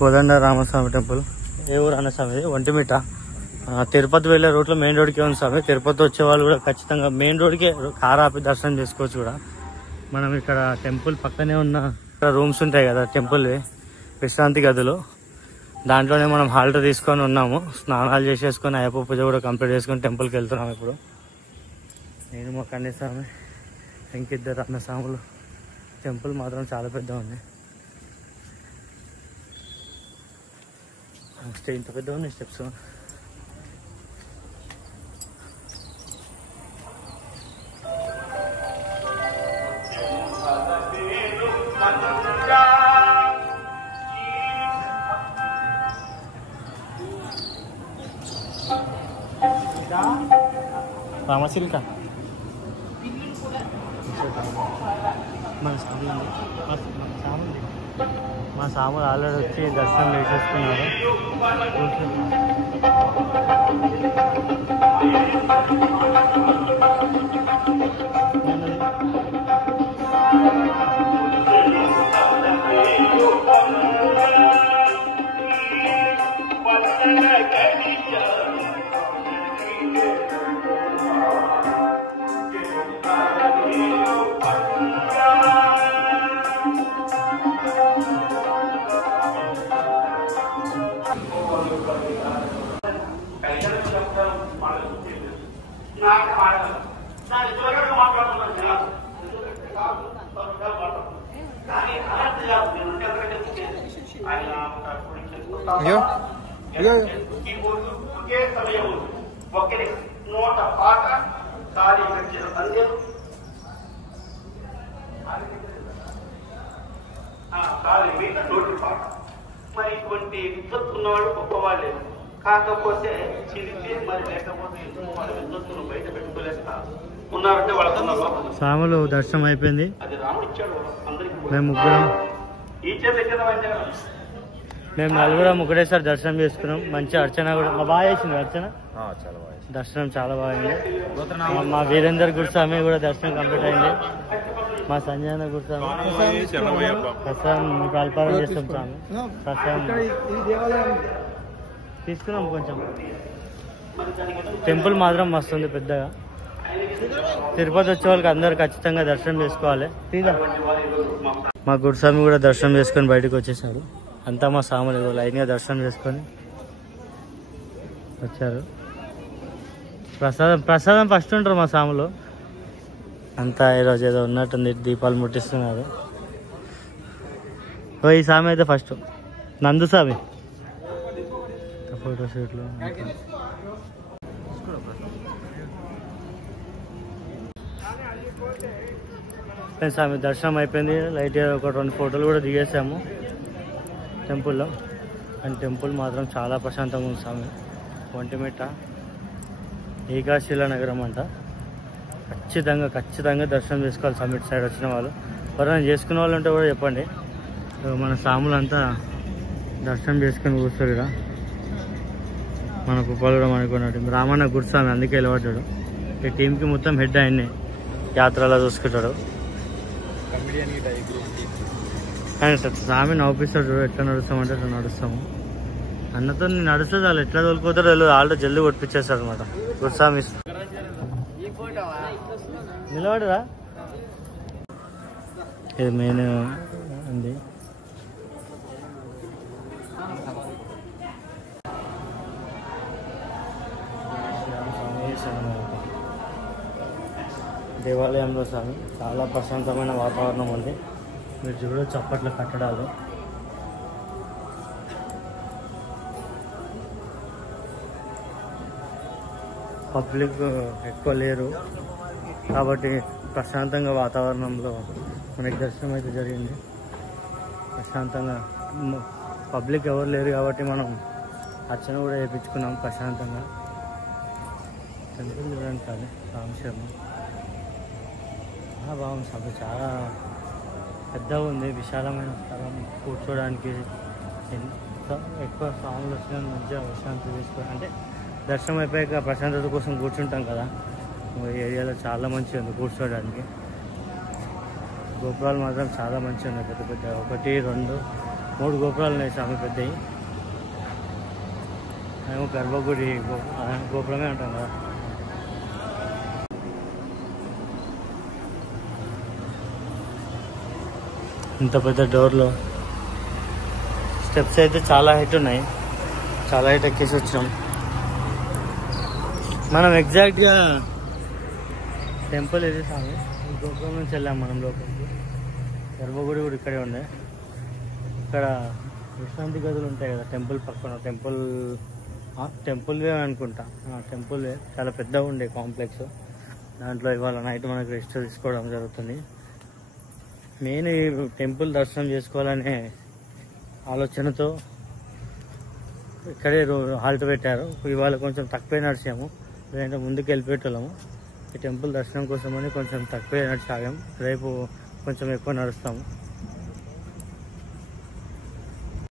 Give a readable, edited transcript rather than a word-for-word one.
కోదండ Ramaswamy temple. ఏ ఊరు అన్న స్వామి? ఒంటిమిట్ట. తిరుపతి వెళ్ళే రూట్లో మెయిన్ రోడ్కే ఉంది స్వామి. తిరుపతి వచ్చే వాళ్ళు కూడా ఖచ్చితంగా మెయిన్ రోడ్కే కార్ ఆపి దర్శనం చేసుకోవచ్చు కూడా. మనం ఇక్కడ టెంపుల్ పక్కనే ఉన్న రూమ్స్ ఉంటాయి కదా టెంపుల్వి, విశ్రాంతి గదులు, దాంట్లోనే మనం హాల్ట్ తీసుకొని ఉన్నాము. స్నానాలు చేసేసుకొని అయ్యప్ప పూజ కూడా కంప్లీట్ చేసుకొని టెంపుల్కి వెళ్తున్నాము. ఇప్పుడు నేను మా కన్యస్వామి, ఇంకిద్దరు అన్న స్వాములు. టెంపుల్ మాత్రం చాలా పెద్ద ఉంది. ఇంత పెద్ద ఉన్నాయి స్టెప్స్. రామశిల్క మా సాములు ఆల్రెడీ వచ్చి దర్శనం చేసేసుకున్నారు. మరి ఇటువంటి విద్వత్తు ఉన్నవాడు గొప్పవాళ్ళు, కాకపోతే చిరిగి మరి లేకపోతే వాళ్ళ విద్వత్తును బయట పెట్టుకోలేక ఉన్నారంటే వాళ్ళ సాములు దర్శనం అయిపోయింది. అది రాముడు ఇచ్చాడు అందరికి. మేము ముగ్గురం మేము నలుగురం ఒకటేసారి దర్శనం చేసుకున్నాం. మంచి అర్చన కూడా బాగా చేసింది. అర్చన దర్శనం చాలా బాగుంది. మా వీరేందర్ గురుస్వామి కూడా దర్శనం కంప్లీట్ అయింది. మా సంజయన గురుస్వామి ప్రసాదం కల్పారం చేస్తాం స్వామి. ప్రసాదం తీసుకున్నాం కొంచెం. టెంపుల్ మాత్రం మస్తు ఉంది పెద్దగా. తిరుపతి వచ్చే వాళ్ళకి అందరు ఖచ్చితంగా దర్శనం చేసుకోవాలి. మా గురుస్వామి కూడా దర్శనం చేసుకొని బయటకు వచ్చేసాడు. అంతా మా సాములు లైన్గా దర్శనం చేసుకొని వచ్చారు. ప్రసాదం ఫస్ట్ ఉంటారు మా సాములు. అంతా ఈరోజు ఏదో ఉన్నట్టుంది, దీపాలు ముట్టిస్తున్నారు. ఈ స్వామి అయితే ఫస్ట్ నందు స్వామి ఫోటో షూట్లు. స్వామి దర్శనం అయిపోయింది. లైట్గా ఒక 2 ఫోటోలు కూడా దిగేసాము టెంపుల్లో. అండ్ టెంపుల్ మాత్రం చాలా ప్రశాంతంగా ఉంది స్వామి. ఒంటిమిట్ట ఏకాశిలా నగరం అంట. ఖచ్చితంగా దర్శనం చేసుకోవాలి స్వామి. ఇటు సైడ్ వచ్చిన వాళ్ళు ఎవరైనా చేసుకునే వాళ్ళు ఉంటే కూడా చెప్పండి. మన సాములంతా దర్శనం చేసుకుని కూర్చోరు ఇక్కడ. మన కుప్పలు కూడా మనకున్నాడు రామన్న గురుస్వామి, అందుకే వెళ్ళబడ్డాడు. ఈ టీంకి మొత్తం హెడ్ ఆయన్ని యాత్రలా చూసుకుంటాడు. కానీ సార్ స్వామి నవ్విస్తాడు. ఎట్లా నడుస్తామంటే అట్లా నడుస్తాము. అన్నతో నేను నడుస్తుంది వాళ్ళు ఎట్లా తోలుకోతారో వాళ్ళు ఆల్రెడీ జల్దీ కొట్టించేస్తారు అనమాట. గురుస్వామి నిలబడరా, ఇది మెయిన్ ఉంది. దేవాలయంలో స్వామి చాలా ప్రశాంతమైన వాతావరణం ఉంది. మీరు చూడొచ్చు అప్పట్లో కట్టడాలు. పబ్లిక్ ఎక్కువ లేరు కాబట్టి ప్రశాంతంగా వాతావరణంలో మనకి దర్శనం అయితే జరిగింది. ప్రశాంతంగా పబ్లిక్ ఎవరు లేరు కాబట్టి మనం అర్చన కూడా చేయించుకున్నాం ప్రశాంతంగా. టెంపుల్ చూడడానికి కాదు రామశర్మ బాగుంది. సభ చాలా పెద్దగా ఉంది, విశాలమైన స్థలం. కూర్చోడానికి ఎక్కువ స్వాములు వచ్చినా మంచిగా విశ్రాంతి తీసుకోవాలి. అంటే దర్శనం అయిపోయాక ప్రశాంతత కోసం కూర్చుంటాం కదా, ఏరియాలో చాలా మంచిగా ఉంది కూర్చోడానికి. గోపురాలు మాత్రం చాలా మంచిగా ఉన్నాయి, పెద్ద పెద్ద 1, 2 3 గోపురాలు ఉన్నాయి స్వామి పెద్దవి. ఏమో గర్భగుడి గోపురమే అంటాం కదా. ఇంత పెద్ద డోర్లో స్టెప్స్ అయితే చాలా హైట్ ఉన్నాయి. చాలా హైట్ ఎక్కేసి వచ్చినాం. మనం ఎగ్జాక్ట్గా టెంపుల్ ఇది స్వామి. ఈ గోపురం నుంచి వెళ్ళాం మనం లోపలికి. గర్భగుడి కూడా ఇక్కడే ఉండే. ఇక్కడ విశ్రాంతి గదులు ఉంటాయి కదా టెంపుల్ పక్కన. టెంపుల్వే అనుకుంటా. టెంపుల్వే చాలా పెద్దగా ఉండే కాంప్లెక్స్. దాంట్లో ఇవాళ నైట్ మనకు రెస్ట్ తీసుకోవడం జరుగుతుంది. మెయిన్ ఈ టెంపుల్ దర్శనం చేసుకోవాలనే ఆలోచనతో ఇక్కడే హాల్ట్ పెట్టారు. ఇవాళ కొంచెం తక్కువే నడిచాము, లేదంటే ముందుకు వెళ్ళిపోయేటోళ్ళము. ఈ టెంపుల్ దర్శనం కోసమని కొంచెం తక్కువే నడిచాము. రేపు కొంచెం ఎక్కువ నడుస్తాము.